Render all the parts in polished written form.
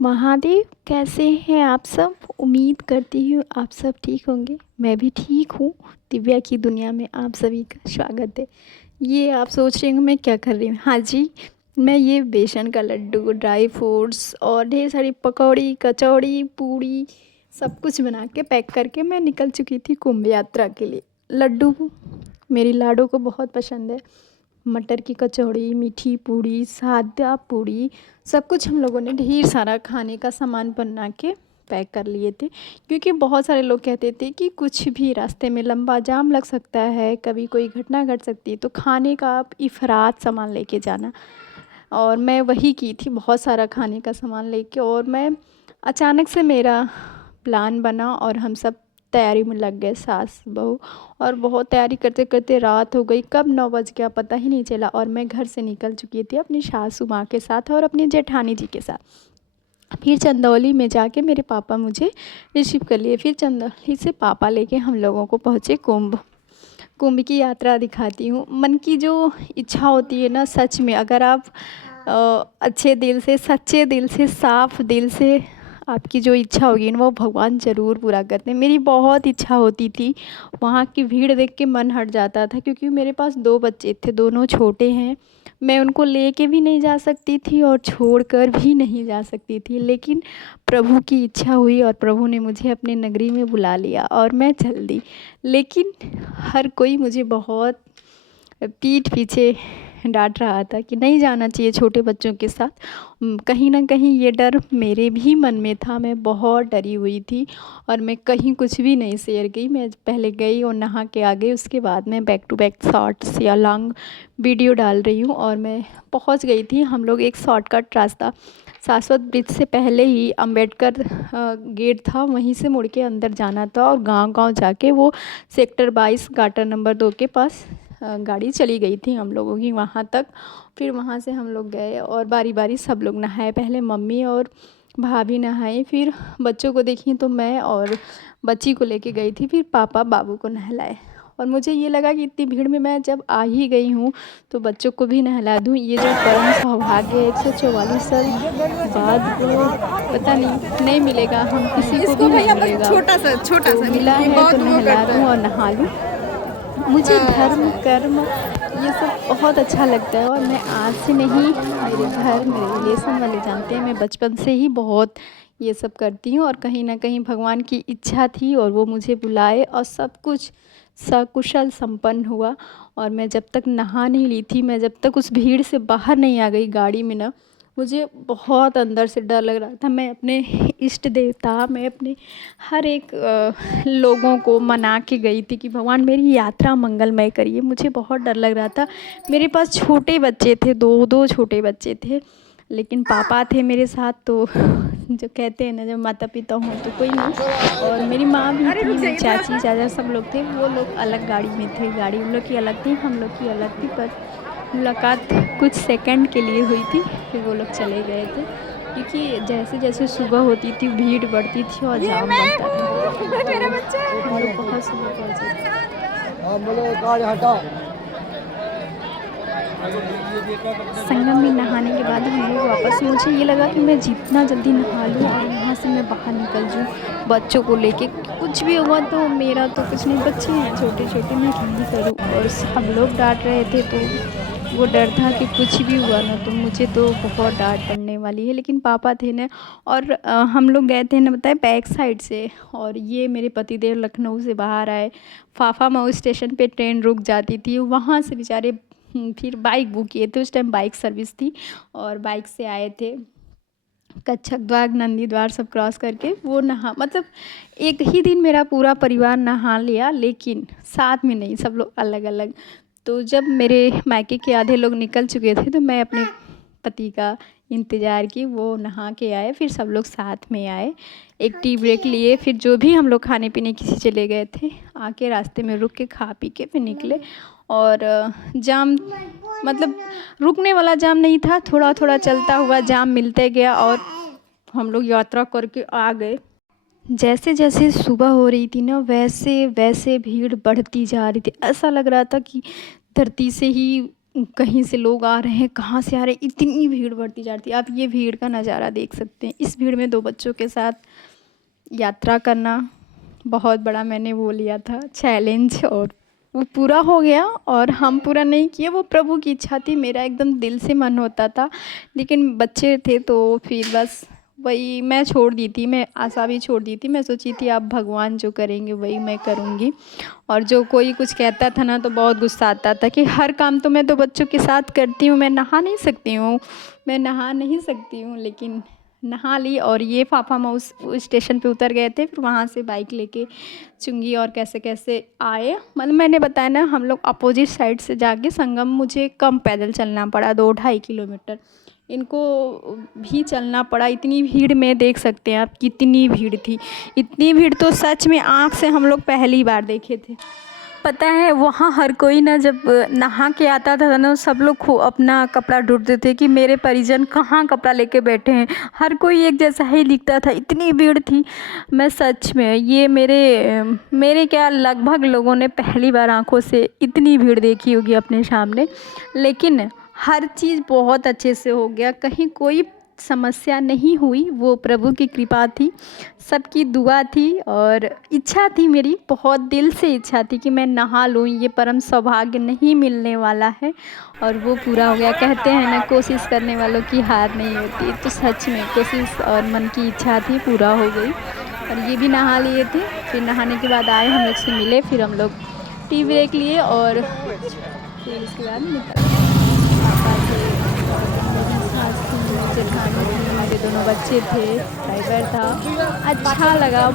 महादेव, कैसे हैं आप सब? उम्मीद करती हूँ आप सब ठीक होंगे। मैं भी ठीक हूँ। दिव्या की दुनिया में आप सभी का स्वागत है। ये आप सोच रहे होंगे मैं क्या कर रही हूँ। हाँ जी, मैं ये बेसन का लड्डू, ड्राई फ्रूट्स और ढेर सारी पकौड़ी, कचौड़ी, पूड़ी सब कुछ बना के पैक करके मैं निकल चुकी थी कुंभ यात्रा के लिए। लड्डू मेरी लाडो को बहुत पसंद है। मटर की कचौड़ी, मीठी पूड़ी, सादा पूड़ी, सब कुछ हम लोगों ने ढेर सारा खाने का सामान बना के पैक कर लिए थे। क्योंकि बहुत सारे लोग कहते थे कि कुछ भी रास्ते में लंबा जाम लग सकता है, कभी कोई घटना घट सकती है, तो खाने का आप इफ़रात सामान लेके जाना। और मैं वही की थी, बहुत सारा खाने का सामान लेके। और मैं अचानक से मेरा प्लान बना और हम सब तैयारी में लग गए, सास बहू। और बहुत तैयारी करते करते रात हो गई, कब 9 बज गया पता ही नहीं चला। और मैं घर से निकल चुकी थी अपनी सासू माँ के साथ और अपनी जेठानी जी के साथ। फिर चंदौली में जाके मेरे पापा मुझे रिसीव कर लिए। फिर चंदौली से पापा लेके हम लोगों को पहुँचे कुंभ। कुंभ की यात्रा दिखाती हूँ। मन की जो इच्छा होती है ना, सच में अगर आप अच्छे दिल से, सच्चे दिल से, साफ दिल से आपकी जो इच्छा होगी ना, वो भगवान ज़रूर पूरा करते हैं। मेरी बहुत इच्छा होती थी। वहाँ की भीड़ देख के मन हट जाता था, क्योंकि मेरे पास 2 बच्चे थे, दोनों छोटे हैं। मैं उनको लेके भी नहीं जा सकती थी और छोड़कर भी नहीं जा सकती थी। लेकिन प्रभु की इच्छा हुई और प्रभु ने मुझे अपने नगरी में बुला लिया और मैं चल दी। लेकिन हर कोई मुझे बहुत पीठ पीछे डांट रहा था कि नहीं जाना चाहिए छोटे बच्चों के साथ। कहीं ना कहीं ये डर मेरे भी मन में था। मैं बहुत डरी हुई थी और मैं कहीं कुछ भी नहीं शेयर की। मैं पहले गई और नहा के आ गई, उसके बाद मैं बैक टू बैक शॉर्ट्स या लॉन्ग वीडियो डाल रही हूँ। और मैं पहुँच गई थी। हम लोग एक शॉर्टकट रास्ता, शाश्वत ब्रिज से पहले ही अम्बेडकर गेट था, वहीं से मुड़ के अंदर जाना था। और गांव-गांव जाके वो सेक्टर 22 गाटर नंबर 2 के पास गाड़ी चली गई थी हम लोगों की वहाँ तक। फिर वहाँ से हम लोग गए और बारी बारी सब लोग नहाए। पहले मम्मी और भाभी नहाई, फिर बच्चों को देखी तो मैं और बच्ची को लेके गई थी। फिर पापा बाबू को नहलाए। और मुझे ये लगा कि इतनी भीड़ में मैं जब आ ही गई हूँ तो बच्चों को भी नहला दूँ। ये जो परम सौभाग्य है, 144 साल बाद वो पता नहीं नहीं मिलेगा, हम किसी को इसको भी नहीं भैया बस मिलेगा। छोटा सा तो मिला ये है तो बहुत वो नहला करता दूँ और है। नहा लूँ। मुझे धर्म, कर्म ये सब बहुत अच्छा लगता है। और मैं आज से नहीं, मेरे घर, मेरे रिलेशन वाले जानते हैं, मैं बचपन से ही बहुत ये सब करती हूँ। और कहीं ना कहीं भगवान की इच्छा थी और वो मुझे बुलाए और सब कुछ सकुशल संपन्न हुआ। और मैं जब तक नहा नहीं ली थी, मैं जब तक उस भीड़ से बाहर नहीं आ गई गाड़ी में ना, मुझे बहुत अंदर से डर लग रहा था। मैं अपने इष्ट देवता, मैं अपने हर एक लोगों को मना के गई थी कि भगवान मेरी यात्रा मंगलमय करिए। मुझे बहुत डर लग रहा था। मेरे पास छोटे बच्चे थे, दो दो छोटे बच्चे थे, लेकिन पापा थे मेरे साथ। तो जो कहते हैं ना, जब माता पिता हों तो कोई नहीं। और मेरी माँ भी अरे थी, रुक मेरी जाइए थोड़ा चाची सा। चाचा सब लोग थे। वो लोग अलग गाड़ी में थे, गाड़ी उन लोग की अलग थी, हम लोग की अलग थी। पर मुलाकात कुछ सेकंड के लिए हुई थी, फिर वो लोग चले गए थे। क्योंकि जैसे जैसे सुबह होती थी भीड़ बढ़ती थी और ये जाम मैं बढ़ता था। हूँ, ये तो मेरा बच्चा हम है। लोग बहुत सुबह पहुँचे थे। संगम में नहाने के बाद हम लोग वापस, मुझे ये लगा कि मैं जितना जल्दी नहा लूँ और यहाँ से मैं बाहर निकल जाऊँ बच्चों को लेके। कुछ भी हुआ तो मेरा तो कुछ नहीं, बच्चे हैं छोटे छोटे, मैं क्या ही करूँ। और सब लोग डांट रहे थे, तो वो डर था कि कुछ भी हुआ ना तो मुझे तो बहुत डांट पड़ने वाली है। लेकिन पापा थे ना। और हम लोग गए थे ना, बताए, बैक साइड से। और ये मेरे पतिदेव लखनऊ से बाहर आए। फाफा मऊ स्टेशन पे ट्रेन रुक जाती थी, वहाँ से बेचारे फिर बाइक बुक किए थे। उस टाइम बाइक सर्विस थी और बाइक से आए थे। कच्छक द्वार, नंदी द्वार सब क्रॉस करके वो नहा, मतलब एक ही दिन मेरा पूरा परिवार नहा लिया, लेकिन साथ में नहीं, सब लोग अलग अलग। तो जब मेरे मायके के आधे लोग निकल चुके थे तो मैं अपने पति का इंतज़ार की, वो नहा के आए, फिर सब लोग साथ में आए। एक टी ब्रेक लिए, फिर जो भी हम लोग खाने पीने किसी चले गए थे, आके रास्ते में रुक के खा पी के फिर निकले। और जाम, मतलब रुकने वाला जाम नहीं था, थोड़ा थोड़ा चलता हुआ जाम मिलते गया और हम लोग यात्रा करके आ गए। जैसे जैसे सुबह हो रही थी ना, वैसे वैसे भीड़ बढ़ती जा रही थी। ऐसा लग रहा था कि धरती से ही कहीं से लोग आ रहे हैं, कहाँ से आ रहे हैं, इतनी भीड़ बढ़ती जाती है। आप ये भीड़ का नज़ारा देख सकते हैं। इस भीड़ में 2 बच्चों के साथ यात्रा करना बहुत बड़ा मैंने वो लिया था चैलेंज, और वो पूरा हो गया। और हम पूरा नहीं किए, वो प्रभु की इच्छा थी। मेरा एकदम दिल से मन होता था, लेकिन बच्चे थे तो फिर बस वही मैं छोड़ दी थी। मैं आशा भी छोड़ दी थी। मैं सोची थी अब भगवान जो करेंगे वही मैं करूँगी। और जो कोई कुछ कहता था ना तो बहुत गुस्सा आता था कि हर काम तो मैं तो बच्चों के साथ करती हूँ, मैं नहा नहीं सकती हूँ, मैं नहा नहीं सकती हूँ। लेकिन नहा ली। और ये पापा हम उस स्टेशन पे उतर गए थे, फिर वहाँ से बाइक लेके चुंगी और कैसे कैसे आए। मतलब मैंने बताया ना, हम लोग अपोजिट साइड से जाके संगम मुझे कम पैदल चलना पड़ा, 2-2.5 किलोमीटर इनको भी चलना पड़ा। इतनी भीड़ में देख सकते हैं आप कितनी भीड़ थी। इतनी भीड़ तो सच में आँख से हम लोग पहली बार देखे थे। पता है वहाँ हर कोई ना जब नहा के आता था ना, सब लोग अपना कपड़ा ढूंढते थे कि मेरे परिजन कहाँ कपड़ा लेके बैठे हैं। हर कोई एक जैसा ही दिखता था, इतनी भीड़ थी। मैं सच में ये मेरे क्या लगभग लोगों ने पहली बार आंखों से इतनी भीड़ देखी होगी अपने सामने। लेकिन हर चीज़ बहुत अच्छे से हो गया, कहीं कोई समस्या नहीं हुई। वो प्रभु की कृपा थी, सबकी दुआ थी और इच्छा थी, मेरी बहुत दिल से इच्छा थी कि मैं नहा लूँ। ये परम सौभाग्य नहीं मिलने वाला है और वो पूरा हो गया। कहते हैं ना, कोशिश करने वालों की हार नहीं होती। तो सच में कोशिश और मन की इच्छा थी, पूरा हो गई। और ये भी नहा लिए थे। फिर नहाने के बाद आए, हम लोग से मिले, फिर हम लोग टी ब्रेक लिए और फिर उसके बाद निकल गए। पापा थे और मेरी सास थी, मेरी जेठानी थी, मेरे दोनों बच्चे थे, ड्राइवर था। अच्छा लगा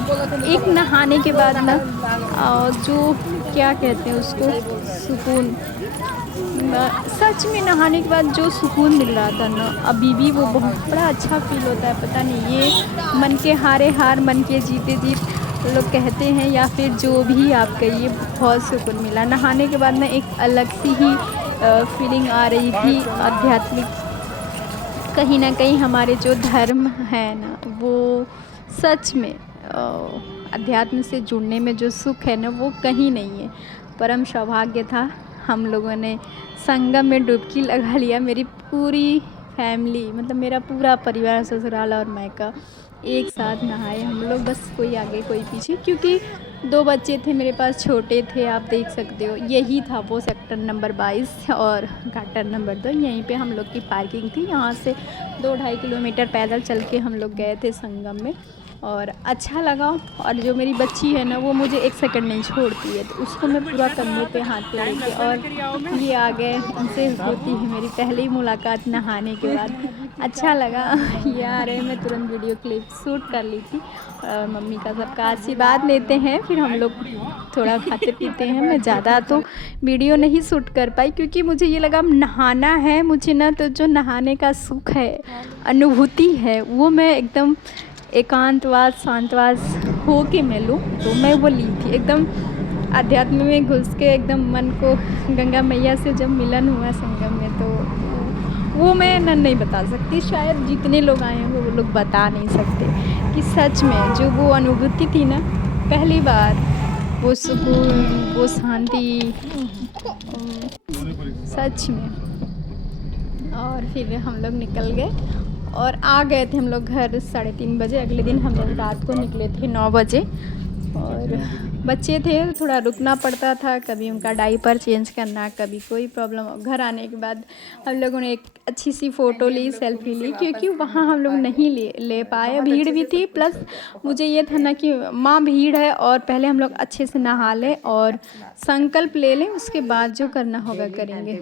एक नहाने के बाद ना, जो क्या कहते हैं उसको, सुकून। सच में नहाने के बाद जो सुकून मिल रहा था ना, अभी भी वो बहुत बड़ा अच्छा फील होता है। पता नहीं, ये मन के हारे हार मन के जीते जीत लोग कहते हैं, या फिर जो भी आप कहिए, बहुत सुकून मिला नहाने के बाद ना। एक अलग सी ही फीलिंग आ रही थी, आध्यात्मिक। कहीं ना कहीं हमारे जो धर्म है ना, वो सच में अध्यात्म से जुड़ने में जो सुख है ना, वो कहीं नहीं है। परम सौभाग्य था। हम लोगों ने संगम में डुबकी लगा लिया, मेरी पूरी फैमिली, मतलब मेरा पूरा परिवार, ससुराल और मायका एक साथ नहाए हम लोग। बस कोई आगे कोई पीछे, क्योंकि 2 बच्चे थे मेरे पास, छोटे थे, आप देख सकते हो। यही था वो सेक्टर नंबर 22 और घाटर नंबर 2, यहीं पे हम लोग की पार्किंग थी। यहाँ से 2-2.5 किलोमीटर पैदल चल के हम लोग गए थे संगम में, और अच्छा लगा। और जो मेरी बच्ची है ना, वो मुझे एक सेकंड नहीं छोड़ती है, तो उसको मैं पूरा कंधे पे हाथ पे लेके, और ये आ गए। इनसे होती है मेरी पहली मुलाकात नहाने के बाद। अच्छा लगा। ये आ रहे, मैं तुरंत वीडियो क्लिप शूट कर ली थी। और मम्मी का सबका आशीर्वाद लेते हैं, फिर हम लोग थोड़ा खाते पीते हैं। मैं ज़्यादा तो वीडियो नहीं शूट कर पाई, क्योंकि मुझे ये लगा नहाना है मुझे ना, तो जो नहाने का सुख है, अनुभूति है, वो मैं एकदम एकांतवास शांतवास हो के मैं लूँ। तो मैं वो ली थी एकदम अध्यात्म में घुस के, एकदम मन को गंगा मैया से जब मिलन हुआ संगम में, तो वो मैं नहीं बता सकती। शायद जितने लोग आए होंगे वो लोग बता नहीं सकते कि सच में जो वो अनुभूति थी ना, पहली बार, वो सुकून, वो शांति, सच में। और फिर हम लोग निकल गए और आ गए थे हम लोग घर 3:30 बजे। अगले दिन हम लोग रात को निकले थे 9 बजे। और बच्चे थे, थोड़ा रुकना पड़ता था, कभी उनका डायपर चेंज करना, कभी कोई प्रॉब्लम। घर आने के बाद हम लोगों ने एक अच्छी सी फ़ोटो ली, सेल्फी ली, क्योंकि वहाँ हम लोग नहीं ले पाए, भीड़ भी थी। प्लस मुझे ये था ना कि माँ भीड़ है, और पहले हम लोग अच्छे से नहा लें और संकल्प ले लें, उसके बाद जो करना होगा करेंगे।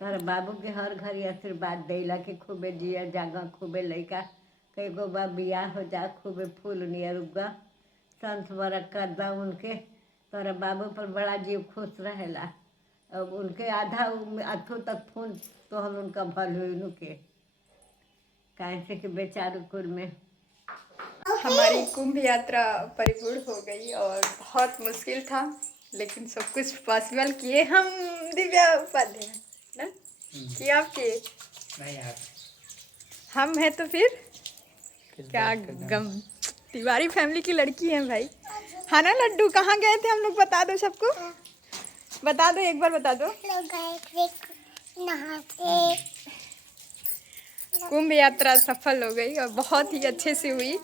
तार बाबू के हर घर आशीर्वाद देला कि खूबे जिया जागा, खूबे लइका कई गो बा बियाह हो जा, खूबे फूल नियर उगा, संत बरकत बा उनके। तारा बाबू पर बड़ा जीव खुश रहेला। अब उनके आधा अथों तक फोन तो हम उनका भल हुई के, काहे से कि बेचारू कुल में। हमारी कुंभ यात्रा परिपूर्ण हो गई और बहुत मुश्किल था, लेकिन सब कुछ पॉसिबल किए हम। दिव्या उपाध्याय ना कि आपके नहीं यार, हम हैं तो फिर क्या गम। तिवारी फैमिली की लड़की है भाई। हाँ ना लड्डू, कहाँ गए थे हम लोग, बता दो सबको, बता दो, एक बार बता दो। कुंभ यात्रा सफल हो गई और बहुत ही अच्छे से हुई।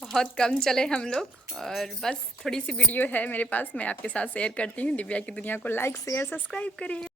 बहुत कम चले हम लोग और बस थोड़ी सी वीडियो है मेरे पास, मैं आपके साथ शेयर करती हूँ। दिव्या की दुनिया को लाइक शेयर सब्सक्राइब करिए।